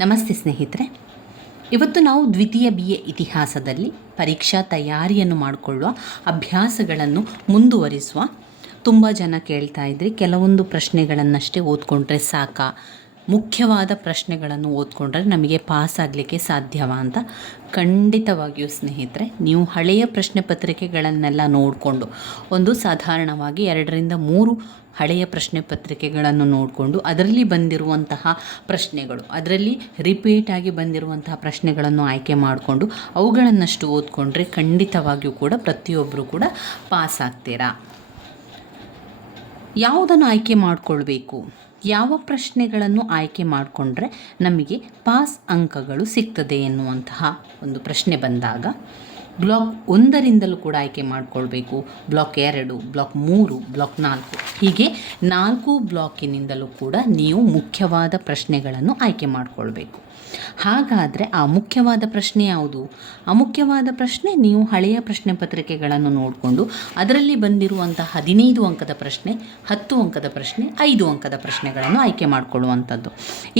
ನಮಸ್ತೆ ಸ್ನೇಹಿತರೆ, ಇವತ್ತು ನಾವು ದ್ವಿತೀಯ BA ಇತಿಹಾಸದಲ್ಲಿ ಪರೀಕ್ಷಾ ತಯಾರಿಯನ್ನು ಮಾಡಿಕೊಳ್ಳುವ ಅಭ್ಯಾಸಗಳನ್ನು ಮುಂದುವರಿಸುವ. ತುಂಬ ಜನ ಕೇಳ್ತಾ ಇದ್ರಿ, ಕೆಲವೊಂದು ಪ್ರಶ್ನೆಗಳನ್ನಷ್ಟೇ ಓದ್ಕೊಂಡ್ರೆ ಸಾಕಾ, ಮುಖ್ಯವಾದ ಪ್ರಶ್ನೆಗಳನ್ನು ಓದ್ಕೊಂಡ್ರೆ ನಮಗೆ ಪಾಸ್ ಆಗಲಿಕ್ಕೆ ಸಾಧ್ಯವಾ ಅಂತ. ಖಂಡಿತವಾಗಿಯೂ ಸ್ನೇಹಿತರೆ, ನೀವು ಹಳೆಯ ಪ್ರಶ್ನೆ ಪತ್ರಿಕೆಗಳನ್ನೆಲ್ಲ ನೋಡಿಕೊಂಡು ಒಂದು ಸಾಧಾರಣವಾಗಿ 2ರಿಂದ 3 ಹಳೆಯ ಪ್ರಶ್ನೆ ಪತ್ರಿಕೆಗಳನ್ನು ನೋಡಿಕೊಂಡು ಅದರಲ್ಲಿ ಬಂದಿರುವಂತಹ ಪ್ರಶ್ನೆಗಳು, ಅದರಲ್ಲಿ ರಿಪೀಟಾಗಿ ಬಂದಿರುವಂತಹ ಪ್ರಶ್ನೆಗಳನ್ನು ಆಯ್ಕೆ ಮಾಡಿಕೊಂಡು ಅವುಗಳನ್ನಷ್ಟು ಓದ್ಕೊಂಡ್ರೆ ಖಂಡಿತವಾಗಿಯೂ ಕೂಡ ಪ್ರತಿಯೊಬ್ಬರು ಕೂಡ ಪಾಸ್ ಆಗ್ತೀರಾ. ಯಾವುದನ್ನು ಆಯ್ಕೆ ಮಾಡಿಕೊಳ್ಬೇಕು, ಯಾವ ಪ್ರಶ್ನೆಗಳನ್ನು ಆಯ್ಕೆ ಮಾಡಿಕೊಂಡ್ರೆ ನಮಗೆ ಪಾಸ್ ಅಂಕಗಳು ಸಿಗ್ತದೆ ಎನ್ನುವಂತಹ ಒಂದು ಪ್ರಶ್ನೆ ಬಂದಾಗ ಬ್ಲಾಕ್ 1ರಿಂದಲೂ ಕೂಡ ಆಯ್ಕೆ ಮಾಡಿಕೊಳ್ಬೇಕು, ಬ್ಲಾಕ್ 2, ಬ್ಲಾಕ್ 3, ಬ್ಲಾಕ್ 4 ಹೀಗೆ 4 ಬ್ಲಾಕಿನಿಂದಲೂ ಕೂಡ ನೀವು ಮುಖ್ಯವಾದ ಪ್ರಶ್ನೆಗಳನ್ನು ಆಯ್ಕೆ ಮಾಡಿಕೊಳ್ಬೇಕು. ಹಾಗಾದರೆ ಆ ಮುಖ್ಯವಾದ ಪ್ರಶ್ನೆ ಯಾವುದು? ಆ ಮುಖ್ಯವಾದ ಪ್ರಶ್ನೆ ನೀವು ಹಳೆಯ ಪ್ರಶ್ನೆ ಪತ್ರಿಕೆಗಳನ್ನು ನೋಡಿಕೊಂಡು ಅದರಲ್ಲಿ ಬಂದಿರುವಂಥ 15 ಅಂಕದ ಪ್ರಶ್ನೆ, 10 ಅಂಕದ ಪ್ರಶ್ನೆ, 5 ಅಂಕದ ಪ್ರಶ್ನೆಗಳನ್ನು ಆಯ್ಕೆ ಮಾಡಿಕೊಳ್ಳುವಂಥದ್ದು.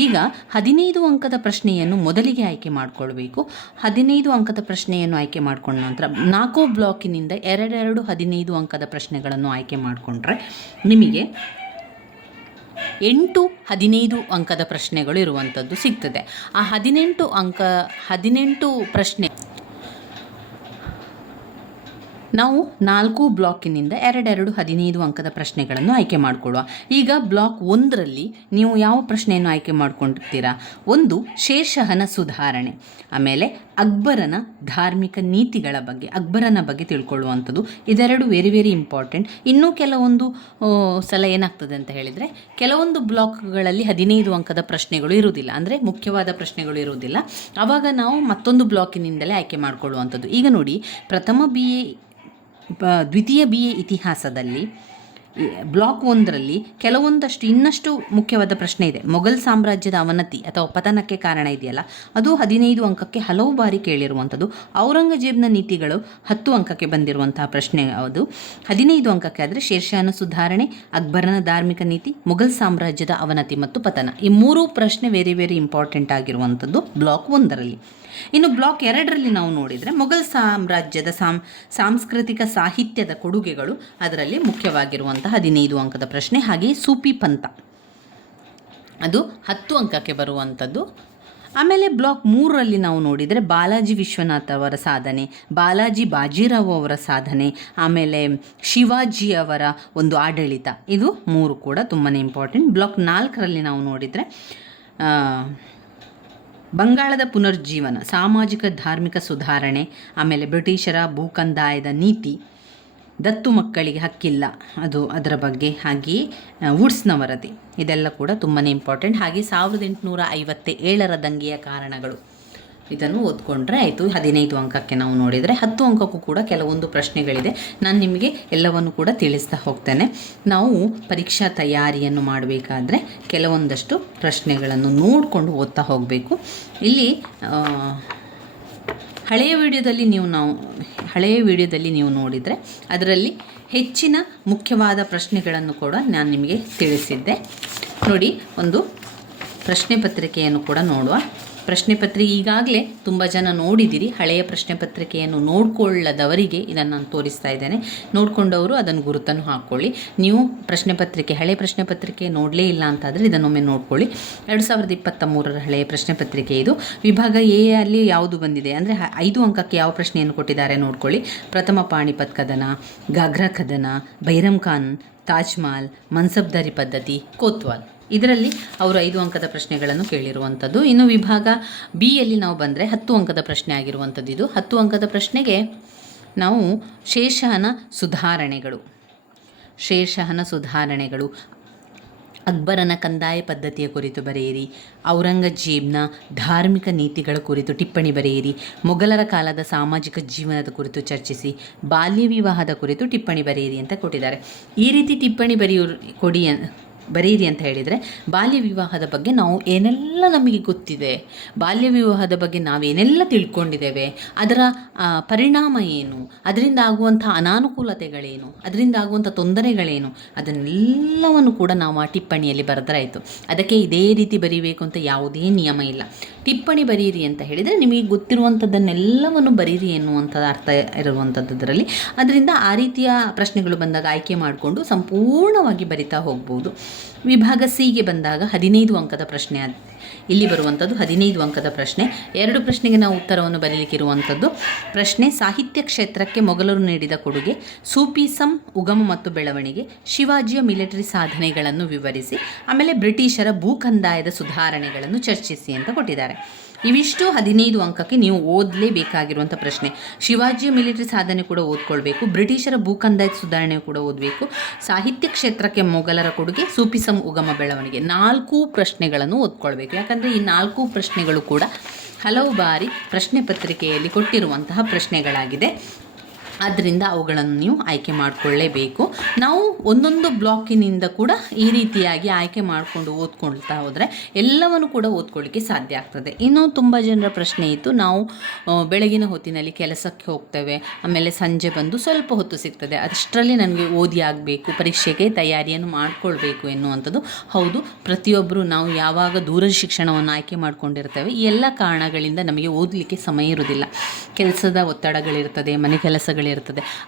ಈಗ 15 ಅಂಕದ ಪ್ರಶ್ನೆಯನ್ನು ಮೊದಲಿಗೆ ಆಯ್ಕೆ ಮಾಡಿಕೊಳ್ಬೇಕು. 15 ಅಂಕದ ಪ್ರಶ್ನೆಯನ್ನು ಆಯ್ಕೆ ಮಾಡಿಕೊಂಡ ನಂತರ 4 ಬ್ಲಾಕಿನಿಂದ 2 15 ಅಂಕದ ಪ್ರಶ್ನೆಗಳನ್ನು ಆಯ್ಕೆ ಮಾಡಿಕೊಂಡ್ರೆ ನಿಮಗೆ 8 15 ಅಂಕದ ಪ್ರಶ್ನೆಗಳು ಇರುವಂಥದ್ದು ಸಿಗ್ತದೆ. ಆ 18 ಪ್ರಶ್ನೆ ನಾವು 4 ಬ್ಲಾಕಿನಿಂದ 2 15 ಅಂಕದ ಪ್ರಶ್ನೆಗಳನ್ನು ಆಯ್ಕೆ ಮಾಡಿಕೊಳ್ಳುವ. ಈಗ ಬ್ಲಾಕ್ 1ರಲ್ಲಿ ನೀವು ಯಾವ ಪ್ರಶ್ನೆಯನ್ನು ಆಯ್ಕೆ ಮಾಡ್ಕೊಂಡಿರ್ತೀರಾ? ಒಂದು ಶೇರ್ಷಹನ ಸುಧಾರಣೆ, ಆಮೇಲೆ ಅಕ್ಬರನ ಧಾರ್ಮಿಕ ನೀತಿಗಳ ಬಗ್ಗೆ, ಅಕ್ಬರನ ಬಗ್ಗೆ ತಿಳ್ಕೊಳ್ಳುವಂಥದ್ದು. ಇದೆರಡು ವೆರಿ ಇಂಪಾರ್ಟೆಂಟ್. ಇನ್ನೂ ಕೆಲವೊಂದು ಸಲ ಏನಾಗ್ತದೆ ಅಂತ ಹೇಳಿದರೆ, ಕೆಲವೊಂದು ಬ್ಲಾಕ್ಗಳಲ್ಲಿ 15 ಅಂಕದ ಪ್ರಶ್ನೆಗಳು ಇರುವುದಿಲ್ಲ, ಅಂದರೆ ಮುಖ್ಯವಾದ ಪ್ರಶ್ನೆಗಳು ಇರುವುದಿಲ್ಲ. ಆವಾಗ ನಾವು ಮತ್ತೊಂದು ಬ್ಲಾಕಿನಿಂದಲೇ ಆಯ್ಕೆ ಮಾಡಿಕೊಳ್ಳುವಂಥದ್ದು. ಈಗ ನೋಡಿ, ದ್ವಿತೀಯ BA ಇತಿಹಾಸದಲ್ಲಿ ಬ್ಲಾಕ್ 1ರಲ್ಲಿ ಕೆಲವೊಂದಷ್ಟು ಇನ್ನಷ್ಟು ಮುಖ್ಯವಾದ ಪ್ರಶ್ನೆ ಇದೆ. ಮೊಘಲ್ ಸಾಮ್ರಾಜ್ಯದ ಅವನತಿ ಅಥವಾ ಪತನಕ್ಕೆ ಕಾರಣ ಇದೆಯಲ್ಲ, ಅದು 15 ಅಂಕಕ್ಕೆ ಹಲವು ಬಾರಿ ಕೇಳಿರುವಂಥದ್ದು. ಔರಂಗಜೇಬ್ನ ನೀತಿಗಳು 10 ಅಂಕಕ್ಕೆ ಬಂದಿರುವಂತಹ ಪ್ರಶ್ನೆ. ಅದು 15 ಅಂಕಕ್ಕೆ ಆದರೆ ಶೇರ್ಷಾನ ಸುಧಾರಣೆ, ಅಕ್ಬರನ ಧಾರ್ಮಿಕ ನೀತಿ, ಮೊಘಲ್ ಸಾಮ್ರಾಜ್ಯದ ಅವನತಿ ಮತ್ತು ಪತನ, ಈ 3 ಪ್ರಶ್ನೆ ವೆರಿ ಇಂಪಾರ್ಟೆಂಟ್ ಆಗಿರುವಂಥದ್ದು ಬ್ಲಾಕ್ 1ರಲ್ಲಿ. ಇನ್ನು ಬ್ಲಾಕ್ 2ರಲ್ಲಿ ನಾವು ನೋಡಿದರೆ ಮೊಘಲ್ ಸಾಮ್ರಾಜ್ಯದ ಸಾಂಸ್ಕೃತಿಕ ಸಾಹಿತ್ಯದ ಕೊಡುಗೆಗಳು ಅದರಲ್ಲಿ ಮುಖ್ಯವಾಗಿರುವಂಥ 15 ಅಂಕದ ಪ್ರಶ್ನೆ. ಹಾಗೆ ಸೂಫಿ ಪಂಥ ಅದು 10 ಅಂಕಕ್ಕೆ ಬರುವಂಥದ್ದು. ಆಮೇಲೆ ಬ್ಲಾಕ್ 3ರಲ್ಲಿ ನಾವು ನೋಡಿದರೆ ಬಾಲಾಜಿ ವಿಶ್ವನಾಥ್ ಅವರ ಸಾಧನೆ, ಬಾಲಾಜಿ ಬಾಜಿರಾವ್ ಅವರ ಸಾಧನೆ, ಆಮೇಲೆ ಶಿವಾಜಿ ಅವರ ಒಂದು ಆಡಳಿತ, ಇದು 3 ಕೂಡ ತುಂಬಾ ಇಂಪಾರ್ಟೆಂಟ್. ಬ್ಲಾಕ್ 4ರಲ್ಲಿ ನಾವು ನೋಡಿದರೆ ಬಂಗಾಳದ ಪುನರ್ಜೀವನ, ಸಾಮಾಜಿಕ ಧಾರ್ಮಿಕ ಸುಧಾರಣೆ, ಆಮೇಲೆ ಬ್ರಿಟಿಷರ ಭೂಕಂದಾಯದ ನೀತಿ, ದತ್ತು ಮಕ್ಕಳಿಗೆ ಹಕ್ಕಿಲ್ಲ ಅದರ ಬಗ್ಗೆ, ಹಾಗೆಯೇ ವುಡ್ಸ್ನ ವರದಿ, ಇದೆಲ್ಲ ಕೂಡ ತುಂಬಾ ಇಂಪಾರ್ಟೆಂಟ್. ಹಾಗೆ 1857ರ ದಂಗೆಯ ಕಾರಣಗಳು, ಇದನ್ನು ಓದ್ಕೊಂಡ್ರೆ ಆಯಿತು. 15 ಅಂಕಕ್ಕೆ ನಾವು ನೋಡಿದರೆ 10 ಅಂಕಕ್ಕೂ ಕೂಡ ಕೆಲವೊಂದು ಪ್ರಶ್ನೆಗಳಿದೆ. ನಾನು ನಿಮಗೆ ಎಲ್ಲವನ್ನು ಕೂಡ ತಿಳಿಸ್ತಾ ಹೋಗ್ತೇನೆ. ನಾವು ಪರೀಕ್ಷಾ ತಯಾರಿಯನ್ನು ಮಾಡಬೇಕಾದ್ರೆ ಕೆಲವೊಂದಷ್ಟು ಪ್ರಶ್ನೆಗಳನ್ನು ನೋಡಿಕೊಂಡು ಓದ್ತಾ ಹೋಗಬೇಕು. ಇಲ್ಲಿ ಹಳೆಯ ವಿಡಿಯೋದಲ್ಲಿ ನೀವು ನೋಡಿದರೆ ಅದರಲ್ಲಿ ಹೆಚ್ಚಿನ ಮುಖ್ಯವಾದ ಪ್ರಶ್ನೆಗಳನ್ನು ಕೂಡ ನಾನು ನಿಮಗೆ ತಿಳಿಸಿದ್ದೆ. ನೋಡಿ, ಒಂದು ಪ್ರಶ್ನೆ ಪತ್ರಿಕೆಯನ್ನು ಕೂಡ ನೋಡುವ. ಪ್ರಶ್ನೆ ಪತ್ರಿಕೆ ಈಗಾಗಲೇ ತುಂಬ ಜನ ನೋಡಿದ್ದೀರಿ. ಹಳೆಯ ಪ್ರಶ್ನೆ ಪತ್ರಿಕೆಯನ್ನು ನೋಡಿಕೊಳ್ಳದವರಿಗೆ ಇದನ್ನು ನಾನು ತೋರಿಸ್ತಾ ಇದ್ದೇನೆ. ನೋಡಿಕೊಂಡವರು ಅದನ್ನು ಗುರುತನ್ನು ಹಾಕ್ಕೊಳ್ಳಿ. ನೀವು ಹಳೆಯ ಪ್ರಶ್ನೆ ಪತ್ರಿಕೆ ನೋಡಲೇ ಇಲ್ಲ ಅಂತಾದರೆ ಇದನ್ನೊಮ್ಮೆ ನೋಡ್ಕೊಳ್ಳಿ. 2023ರ ಹಳೆಯ ಪ್ರಶ್ನೆ ಪತ್ರಿಕೆ ಇದು. ವಿಭಾಗ ಎ ಅಲ್ಲಿ ಯಾವುದು ಬಂದಿದೆ ಅಂದರೆ 5 ಅಂಕಕ್ಕೆ ಯಾವ ಪ್ರಶ್ನೆಯನ್ನು ಕೊಟ್ಟಿದ್ದಾರೆ ನೋಡ್ಕೊಳ್ಳಿ. ಪ್ರಥಮ ಪಾಣಿಪತ್ ಕದನ, ಗಾಗ್ರಾ ಕದನ, ಬೈರಮ್ ಖಾನ್, ತಾಜ್ ಮಹಲ್, ಮನ್ಸಬ್ದಾರಿ ಪದ್ಧತಿ, ಕೋತ್ವಾಲ್, ಇದರಲ್ಲಿ ಅವರು 5 ಅಂಕದ ಪ್ರಶ್ನೆಗಳನ್ನು ಕೇಳಿರುವಂಥದ್ದು. ಇನ್ನು ವಿಭಾಗ ಬಿ ಯಲ್ಲಿ ನಾವು ಬಂದರೆ 10 ಅಂಕದ ಪ್ರಶ್ನೆ ಆಗಿರುವಂಥದ್ದು. ಇದು 10 ಅಂಕದ ಪ್ರಶ್ನೆಗೆ ನಾವು ಶೇರ್ಷಹನ ಸುಧಾರಣೆಗಳು, ಅಕ್ಬರನ ಕಂದಾಯ ಪದ್ಧತಿಯ ಕುರಿತು ಬರೆಯಿರಿ, ಔರಂಗಜೇಬ್ನ ಧಾರ್ಮಿಕ ನೀತಿಗಳ ಕುರಿತು ಟಿಪ್ಪಣಿ ಬರೆಯಿರಿ, ಮೊಘಲರ ಕಾಲದ ಸಾಮಾಜಿಕ ಜೀವನದ ಕುರಿತು ಚರ್ಚಿಸಿ, ಬಾಲ್ಯ ವಿವಾಹದ ಕುರಿತು ಟಿಪ್ಪಣಿ ಬರೆಯಿರಿ ಅಂತ ಕೊಟ್ಟಿದ್ದಾರೆ. ಈ ರೀತಿ ಟಿಪ್ಪಣಿ ಬರೆಯಿರಿ ಅಂತ ಹೇಳಿದರೆ, ಬಾಲ್ಯ ವಿವಾಹದ ಬಗ್ಗೆ ನಾವು ಏನೆಲ್ಲ ನಮಗೆ ಗೊತ್ತಿದೆ, ಬಾಲ್ಯ ವಿವಾಹದ ಬಗ್ಗೆ ನಾವೇನೆಲ್ಲ ತಿಳ್ಕೊಂಡಿದ್ದೇವೆ, ಅದರ ಪರಿಣಾಮ ಏನು, ಅದರಿಂದ ಆಗುವಂಥ ಅನಾನುಕೂಲತೆಗಳೇನು, ಅದರಿಂದ ಆಗುವಂಥ ತೊಂದರೆಗಳೇನು, ಅದನ್ನೆಲ್ಲವನ್ನು ಕೂಡ ನಾವು ಆ ಟಿಪ್ಪಣಿಯಲ್ಲಿ ಬರೆದರಾಯಿತು. ಅದಕ್ಕೆ ಇದೇ ರೀತಿ ಬರೀಬೇಕು ಅಂತ ಯಾವುದೇ ನಿಯಮ ಇಲ್ಲ. ಟಿಪ್ಪಣಿ ಬರೀರಿ ಅಂತ ಹೇಳಿದರೆ ನಿಮಗೆ ಗೊತ್ತಿರುವಂಥದ್ದನ್ನೆಲ್ಲವನ್ನು ಬರೀರಿ ಎನ್ನುವಂಥದ್ದು ಅರ್ಥ ಇರುವಂಥದ್ದು ಇದರಲ್ಲಿ. ಅದರಿಂದ ಆ ರೀತಿಯ ಪ್ರಶ್ನೆಗಳು ಬಂದಾಗ ಆಯ್ಕೆ ಮಾಡಿಕೊಂಡು ಸಂಪೂರ್ಣವಾಗಿ ಬರಿತಾ ಹೋಗ್ಬೋದು. ವಿಭಾಗ ಸಿಗೆ ಬಂದಾಗ 15 ಅಂಕದ ಪ್ರಶ್ನೆ ಇಲ್ಲಿ ಬರುವಂಥದ್ದು 15 ಅಂಕದ ಪ್ರಶ್ನೆ. 2 ಪ್ರಶ್ನೆಗೆ ನಾವು ಉತ್ತರವನ್ನು ಬರೀಲಿಕ್ಕಿರುವಂಥದ್ದು. ಪ್ರಶ್ನೆ: ಸಾಹಿತ್ಯ ಕ್ಷೇತ್ರಕ್ಕೆ ಮೊಘಲರು ನೀಡಿದ ಕೊಡುಗೆ, ಸೂಫಿಸಂ ಉಗಮ ಮತ್ತು ಬೆಳವಣಿಗೆ, ಶಿವಾಜಿಯ ಮಿಲಿಟರಿ ಸಾಧನೆಗಳನ್ನು ವಿವರಿಸಿ, ಆಮೇಲೆ ಬ್ರಿಟಿಷರ ಭೂಕಂದಾಯದ ಸುಧಾರಣೆಗಳನ್ನು ಚರ್ಚಿಸಿ ಅಂತ ಕೊಟ್ಟಿದ್ದಾರೆ. ಇವಿಷ್ಟು 15 ಅಂಕಕ್ಕೆ ನೀವು ಓದಲೇಬೇಕಾಗಿರುವಂಥ ಪ್ರಶ್ನೆ. ಶಿವಾಜಿಯ ಮಿಲಿಟರಿ ಸಾಧನೆ ಕೂಡ ಓದ್ಕೊಳ್ಬೇಕು, ಬ್ರಿಟಿಷರ ಭೂಕಂದಾಯದ ಸುಧಾರಣೆ ಕೂಡ ಓದಬೇಕು, ಸಾಹಿತ್ಯ ಕ್ಷೇತ್ರಕ್ಕೆ ಮೊಘಲರ ಕೊಡುಗೆ, ಸೂಫಿಸಂ ಉಗಮ ಬೆಳವಣಿಗೆ, 4 ಪ್ರಶ್ನೆಗಳನ್ನು ಓದ್ಕೊಳ್ಬೇಕು. ಯಾಕಂದರೆ ಈ 4 ಪ್ರಶ್ನೆಗಳು ಕೂಡ ಹಲವು ಬಾರಿ ಪ್ರಶ್ನೆ ಪತ್ರಿಕೆಯಲ್ಲಿ ಕೊಟ್ಟಿರುವಂತಹ ಪ್ರಶ್ನೆಗಳಾಗಿದೆ. ಆದ್ದರಿಂದ ಅವುಗಳನ್ನು ನೀವು ಆಯ್ಕೆ ಮಾಡಿಕೊಳ್ಳೇಬೇಕು. ನಾವು ಒಂದೊಂದು ಬ್ಲಾಕಿನಿಂದ ಕೂಡ ಈ ರೀತಿಯಾಗಿ ಆಯ್ಕೆ ಮಾಡಿಕೊಂಡು ಓದ್ಕೊಳ್ತಾ ಹೋದರೆ ಎಲ್ಲವನ್ನು ಕೂಡ ಓದ್ಕೊಳ್ಳಿಕ್ಕೆ ಸಾಧ್ಯ ಆಗ್ತದೆ. ಇನ್ನೂ ತುಂಬ ಜನರ ಪ್ರಶ್ನೆ ಇತ್ತು, ನಾವು ಬೆಳಗಿನ ಹೊತ್ತಿನಲ್ಲಿ ಕೆಲಸಕ್ಕೆ ಹೋಗ್ತೇವೆ, ಆಮೇಲೆ ಸಂಜೆ ಬಂದು ಸ್ವಲ್ಪ ಹೊತ್ತು ಸಿಗ್ತದೆ, ಅಷ್ಟರಲ್ಲಿ ನನಗೆ ಓದಿ ಆಗಬೇಕು, ಪರೀಕ್ಷೆಗೆ ತಯಾರಿಯನ್ನು ಮಾಡಿಕೊಳ್ಬೇಕು ಎನ್ನುವಂಥದ್ದು. ಹೌದು, ಪ್ರತಿಯೊಬ್ಬರು ನಾವು ಯಾವಾಗ ದೂರ ಶಿಕ್ಷಣವನ್ನು ಆಯ್ಕೆ ಮಾಡಿಕೊಂಡಿರ್ತೇವೆ ಈ ಎಲ್ಲ ಕಾರಣಗಳಿಂದ ನಮಗೆ ಓದಲಿಕ್ಕೆ ಸಮಯ ಇರುವುದಿಲ್ಲ. ಕೆಲಸದ ಒತ್ತಡಗಳಿರ್ತದೆ, ಮನೆ ಕೆಲಸಗಳಿರ್ತದೆ,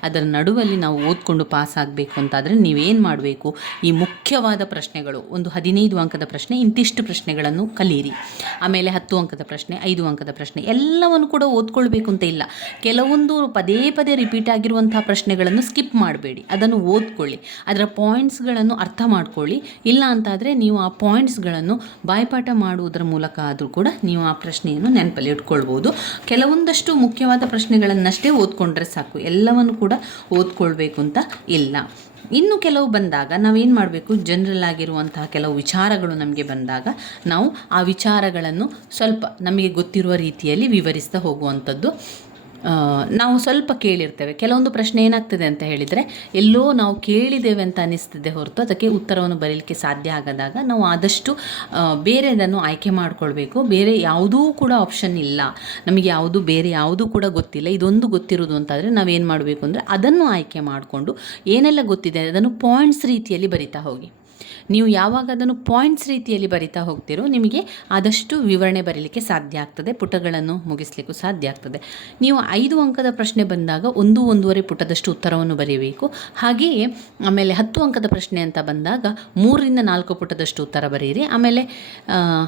ಅದರ ನಡುವಲ್ಲಿ ನಾವು ಓದ್ಕೊಂಡು ಪಾಸ್ ಆಗಬೇಕು ಅಂತಾದರೆ ನೀವೇನು ಮಾಡಬೇಕು, ಈ ಮುಖ್ಯವಾದ ಪ್ರಶ್ನೆಗಳು, ಒಂದು 15 ಅಂಕದ ಪ್ರಶ್ನೆ, ಇಂತಿಷ್ಟು ಪ್ರಶ್ನೆಗಳನ್ನು ಕಲೀರಿ. ಆಮೇಲೆ 10 ಅಂಕದ ಪ್ರಶ್ನೆ, 5 ಅಂಕದ ಪ್ರಶ್ನೆ, ಎಲ್ಲವನ್ನು ಕೂಡ ಓದ್ಕೊಳ್ಬೇಕು ಅಂತ ಇಲ್ಲ. ಕೆಲವೊಂದು ಪದೇ ಪದೇ ರಿಪೀಟ್ ಆಗಿರುವಂಥ ಪ್ರಶ್ನೆಗಳನ್ನು ಸ್ಕಿಪ್ ಮಾಡಬೇಡಿ, ಅದನ್ನು ಓದ್ಕೊಳ್ಳಿ, ಅದರ ಪಾಯಿಂಟ್ಸ್ಗಳನ್ನು ಅರ್ಥ ಮಾಡ್ಕೊಳ್ಳಿ. ಇಲ್ಲ ಅಂತಾದರೆ ನೀವು ಆ ಪಾಯಿಂಟ್ಸ್ಗಳನ್ನು ಬಾಯ್ಪಾಠ ಮಾಡುವುದರ ಮೂಲಕ ಆದರೂ ಕೂಡ ನೀವು ಆ ಪ್ರಶ್ನೆಯನ್ನು ನೆನಪಲ್ಲಿ ಇಟ್ಕೊಳ್ಬೋದು. ಕೆಲವೊಂದಷ್ಟು ಮುಖ್ಯವಾದ ಪ್ರಶ್ನೆಗಳನ್ನಷ್ಟೇ ಓದ್ಕೊಂಡ್ರೆ ಸಾಕು, ಎಲ್ಲವನ್ನು ಕೂಡ ಓದ್ಕೊಳ್ಬೇಕು ಅಂತ ಇಲ್ಲ. ಇನ್ನು ಕೆಲವು ಬಂದಾಗ ನಾವೇನು ಮಾಡಬೇಕು, ಜನರಲ್ ಆಗಿರುವಂತಹ ಕೆಲವು ವಿಚಾರಗಳು ನಮಗೆ ಬಂದಾಗ ನಾವು ಆ ವಿಚಾರಗಳನ್ನು ಸ್ವಲ್ಪ ನಮಗೆ ಗೊತ್ತಿರುವ ರೀತಿಯಲ್ಲಿ ವಿವರಿಸ್ತಾ ಹೋಗುವಂಥದ್ದು. ನಾವು ಸ್ವಲ್ಪ ಕೇಳಿರ್ತೇವೆ, ಕೆಲವೊಂದು ಪ್ರಶ್ನೆ ಏನಾಗ್ತದೆ ಅಂತ ಹೇಳಿದರೆ ಎಲ್ಲೋ ನಾವು ಕೇಳಿದ್ದೇವೆ ಅಂತ ಅನ್ನಿಸ್ತದೆ ಹೊರತು ಅದಕ್ಕೆ ಉತ್ತರವನ್ನು ಬರೀಲಿಕ್ಕೆ ಸಾಧ್ಯ ಆಗದಾಗ ನಾವು ಆದಷ್ಟು ಬೇರೆದನ್ನು ಆಯ್ಕೆ ಮಾಡಿಕೊಳ್ಬೇಕು. ಬೇರೆ ಯಾವುದೂ ಕೂಡ ಆಪ್ಷನ್ ಇಲ್ಲ, ನಮಗೆ ಬೇರೆ ಯಾವುದೂ ಕೂಡ ಗೊತ್ತಿಲ್ಲ, ಇದೊಂದು ಗೊತ್ತಿರೋದು ಅಂತಾದರೆ ನಾವೇನು ಮಾಡಬೇಕು ಅಂದರೆ ಅದನ್ನು ಆಯ್ಕೆ ಮಾಡಿಕೊಂಡು ಏನೆಲ್ಲ ಗೊತ್ತಿದೆ ಅದನ್ನು ಪಾಯಿಂಟ್ಸ್ ರೀತಿಯಲ್ಲಿ ಬರಿತಾ ಹೋಗಿ. ನೀವು ಯಾವಾಗ ಅದನ್ನು ಪಾಯಿಂಟ್ಸ್ ರೀತಿಯಲ್ಲಿ ಬರಿತಾ ಹೋಗ್ತೀರೋ ನಿಮಗೆ ಆದಷ್ಟು ವಿವರಣೆ ಬರೀಲಿಕ್ಕೆ ಸಾಧ್ಯ ಆಗ್ತದೆ, ಪುಟಗಳನ್ನು ಮುಗಿಸ್ಲಿಕ್ಕೂ ಸಾಧ್ಯ ಆಗ್ತದೆ. ನೀವು 5 ಅಂಕದ ಪ್ರಶ್ನೆ ಬಂದಾಗ 1-1.5 ಪುಟದಷ್ಟು ಉತ್ತರವನ್ನು ಬರೀಬೇಕು. ಹಾಗೆಯೇ ಆಮೇಲೆ 10 ಅಂಕದ ಪ್ರಶ್ನೆ ಅಂತ ಬಂದಾಗ 3-4 ಪುಟದಷ್ಟು ಉತ್ತರ ಬರೀರಿ. ಆಮೇಲೆ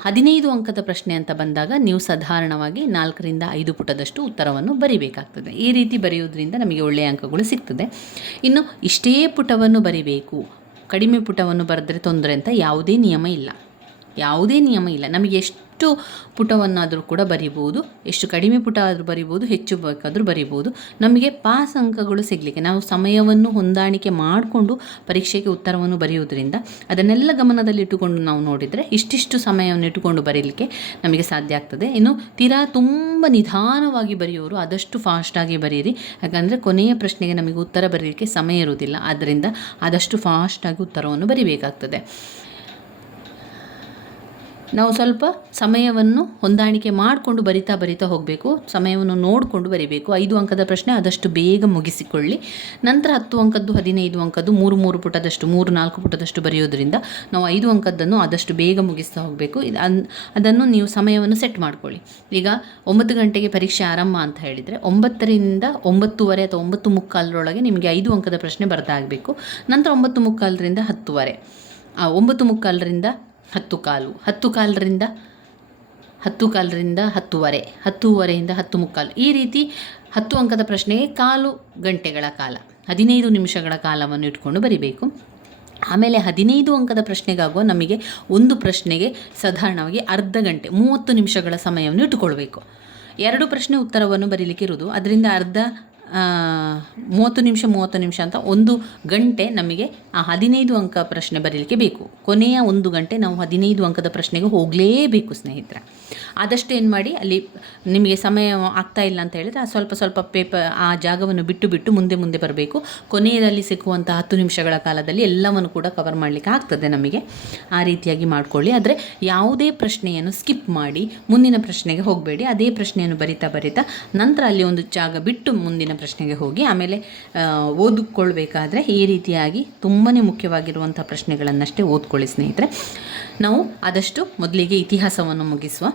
15 ಅಂಕದ ಪ್ರಶ್ನೆ ಅಂತ ಬಂದಾಗ ನೀವು ಸಾಧಾರಣವಾಗಿ 4-5 ಪುಟದಷ್ಟು ಉತ್ತರವನ್ನು ಬರಿಬೇಕಾಗ್ತದೆ. ಈ ರೀತಿ ಬರೆಯೋದ್ರಿಂದ ನಮಗೆ ಒಳ್ಳೆಯ ಅಂಕಗಳು ಸಿಗ್ತದೆ. ಇನ್ನು ಇಷ್ಟೇ ಪುಟವನ್ನು ಬರಿಬೇಕು, ಕಡಿಮೆ ಪುಟವನ್ನು ಬರೆದ್ರೆ ತೊಂದರೆ ಅಂತ ಯಾವುದೇ ನಿಯಮ ಇಲ್ಲ. ನಮಗೆ ಎಷ್ಟು ಪುಟವನ್ನಾದರೂ ಕೂಡ ಬರಿಬೋದು, ಎಷ್ಟು ಕಡಿಮೆ ಪುಟ ಆದರೂ ಬರಿಬೋದು, ಹೆಚ್ಚು ಬೇಕಾದರೂ ಬರಿಬೋದು. ನಮಗೆ ಪಾಸ್ ಅಂಕಗಳು ಸಿಗಲಿಕ್ಕೆ ನಾವು ಸಮಯವನ್ನು ಹೊಂದಾಣಿಕೆ ಮಾಡಿಕೊಂಡು ಪರೀಕ್ಷೆಗೆ ಉತ್ತರವನ್ನು ಬರೆಯುವುದರಿಂದ ಅದನ್ನೆಲ್ಲ ಗಮನದಲ್ಲಿಟ್ಟುಕೊಂಡು ನಾವು ನೋಡಿದರೆ ಇಷ್ಟಿಷ್ಟು ಸಮಯವನ್ನು ಇಟ್ಟುಕೊಂಡು ಬರೀಲಿಕ್ಕೆ ನಮಗೆ ಸಾಧ್ಯ ಆಗ್ತದೆ. ಇನ್ನು ತೀರಾ ತುಂಬ ನಿಧಾನವಾಗಿ ಬರೆಯೋರು ಆದಷ್ಟು ಫಾಸ್ಟಾಗಿ ಬರೀರಿ, ಯಾಕಂದರೆ ಕೊನೆಯ ಪ್ರಶ್ನೆಗೆ ನಮಗೆ ಉತ್ತರ ಬರೀಲಿಕ್ಕೆ ಸಮಯ ಇರುವುದಿಲ್ಲ. ಆದ್ದರಿಂದ ಆದಷ್ಟು ಫಾಸ್ಟಾಗಿ ಉತ್ತರವನ್ನು ಬರಿಬೇಕಾಗ್ತದೆ. ನಾವು ಸ್ವಲ್ಪ ಸಮಯವನ್ನು ಹೊಂದಾಣಿಕೆ ಮಾಡಿಕೊಂಡು ಬರಿತಾ ಹೋಗಬೇಕು, ಸಮಯವನ್ನು ನೋಡಿಕೊಂಡು ಬರಿಬೇಕು. 5 ಅಂಕದ ಪ್ರಶ್ನೆ ಆದಷ್ಟು ಬೇಗ ಮುಗಿಸಿಕೊಳ್ಳಿ. ನಂತರ 10 ಅಂಕದ್ದು 15 ಅಂಕದ್ದು 3 ಪುಟದಷ್ಟು 3-4 ಪುಟದಷ್ಟು ಬರೆಯೋದ್ರಿಂದ ನಾವು 5 ಅಂಕದ್ದನ್ನು ಆದಷ್ಟು ಬೇಗ ಮುಗಿಸ್ತಾ ಹೋಗಬೇಕು. ಅದನ್ನು ನೀವು ಸಮಯವನ್ನು ಸೆಟ್ ಮಾಡ್ಕೊಳ್ಳಿ. ಈಗ 9 ಗಂಟೆಗೆ ಪರೀಕ್ಷೆ ಆರಂಭ ಅಂತ ಹೇಳಿದರೆ 9ರಿಂದ 9:30 ಅಥವಾ 9:45 ನಿಮಗೆ 5 ಅಂಕದ ಪ್ರಶ್ನೆ ಬರ್ದಾಗಬೇಕು. ನಂತರ 9:45ರಿಂದ 10:30, 9:45ರಿಂದ 10:15, 10:15ರಿಂದ 10:15, 10:30ಯಿಂದ 10:15, ಈ ರೀತಿ 10 ಅಂಕದ ಪ್ರಶ್ನೆಗೆ 1/4 ಗಂಟೆಗಳ ಕಾಲ, 15 ನಿಮಿಷಗಳ ಕಾಲವನ್ನು ಇಟ್ಕೊಂಡು ಬರಿಬೇಕು. ಆಮೇಲೆ 15 ಅಂಕದ ಪ್ರಶ್ನೆಗಾಗುವ ನಮಗೆ ಒಂದು ಪ್ರಶ್ನೆಗೆ ಸಾಧಾರಣವಾಗಿ ಅರ್ಧ ಗಂಟೆ 30 ನಿಮಿಷಗಳ ಸಮಯವನ್ನು ಇಟ್ಟುಕೊಳ್ಬೇಕು. 2 ಪ್ರಶ್ನೆ ಉತ್ತರವನ್ನು ಬರೀಲಿಕ್ಕೆ ಇರೋದು, ಅದರಿಂದ ಅರ್ಧ 30 ನಿಮಿಷ ಅಂತ 1 ಗಂಟೆ ನಮಗೆ ಆ 15 ಅಂಕ ಪ್ರಶ್ನೆ ಬರೀಲಿಕ್ಕೆ ಬೇಕು. ಕೊನೆಯ 1 ಗಂಟೆ ನಾವು 15 ಅಂಕದ ಪ್ರಶ್ನೆಗೆ ಹೋಗಲೇಬೇಕು ಸ್ನೇಹಿತರೆ. ಆದಷ್ಟು ಏನು ಮಾಡಿ, ಅಲ್ಲಿ ನಿಮಗೆ ಸಮಯ ಆಗ್ತಾ ಇಲ್ಲ ಅಂತ ಹೇಳಿದರೆ ಸ್ವಲ್ಪ ಪೇಪರ್ ಆ ಜಾಗವನ್ನು ಬಿಟ್ಟು ಮುಂದೆ ಬರಬೇಕು. ಕೊನೆಯಲ್ಲಿ ಸಿಕ್ಕುವಂಥ 10 ನಿಮಿಷಗಳ ಕಾಲದಲ್ಲಿ ಎಲ್ಲವನ್ನು ಕೂಡ ಕವರ್ ಮಾಡಲಿಕ್ಕೆ ಆಗ್ತದೆ ನಮಗೆ. ಆ ರೀತಿಯಾಗಿ ಮಾಡಿಕೊಳ್ಳಿ. ಆದರೆ ಯಾವುದೇ ಪ್ರಶ್ನೆಯನ್ನು ಸ್ಕಿಪ್ ಮಾಡಿ ಮುಂದಿನ ಪ್ರಶ್ನೆಗೆ ಹೋಗಬೇಡಿ. ಅದೇ ಪ್ರಶ್ನೆಯನ್ನು ಬರಿತಾ ನಂತರ ಅಲ್ಲಿ ಒಂದು ಜಾಗ ಬಿಟ್ಟು ಮುಂದಿನ ಪ್ರಶ್ನೆಗೆ ಹೋಗಿ ಆಮೇಲೆ ಓದಿಕೊಳ್ಳಬೇಕಾದ್ರೆ ಈ ರೀತಿಯಾಗಿ ತುಂಬಾ ಮುಖ್ಯವಾಗಿರುವಂಥ ಪ್ರಶ್ನೆಗಳನ್ನಷ್ಟೇ ಓದ್ಕೊಳ್ಳಿ ಸ್ನೇಹಿತರೆ. ನಾವು ಆದಷ್ಟು ಮೊದಲಿಗೆ ಇತಿಹಾಸವನ್ನು ಮುಗಿಸುವ,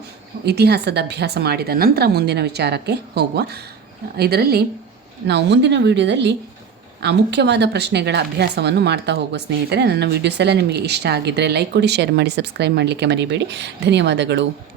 ಇತಿಹಾಸದ ಅಭ್ಯಾಸ ಮಾಡಿದ ನಂತರ ಮುಂದಿನ ವಿಚಾರಕ್ಕೆ ಹೋಗುವ. ಇದರಲ್ಲಿ ನಾವು ಮುಂದಿನ ವಿಡಿಯೋದಲ್ಲಿ ಆ ಮುಖ್ಯವಾದ ಪ್ರಶ್ನೆಗಳ ಅಭ್ಯಾಸವನ್ನು ಮಾಡ್ತಾ ಹೋಗುವ. ಸ್ನೇಹಿತರೆ, ನನ್ನ ವೀಡಿಯೋಸ್ ಎಲ್ಲ ನಿಮಗೆ ಇಷ್ಟ ಆಗಿದ್ದರೆ ಲೈಕ್ ಕೊಡಿ, ಶೇರ್ ಮಾಡಿ, ಸಬ್ಸ್ಕ್ರೈಬ್ ಮಾಡಲಿಕ್ಕೆ ಮರಿಬೇಡಿ. ಧನ್ಯವಾದಗಳು.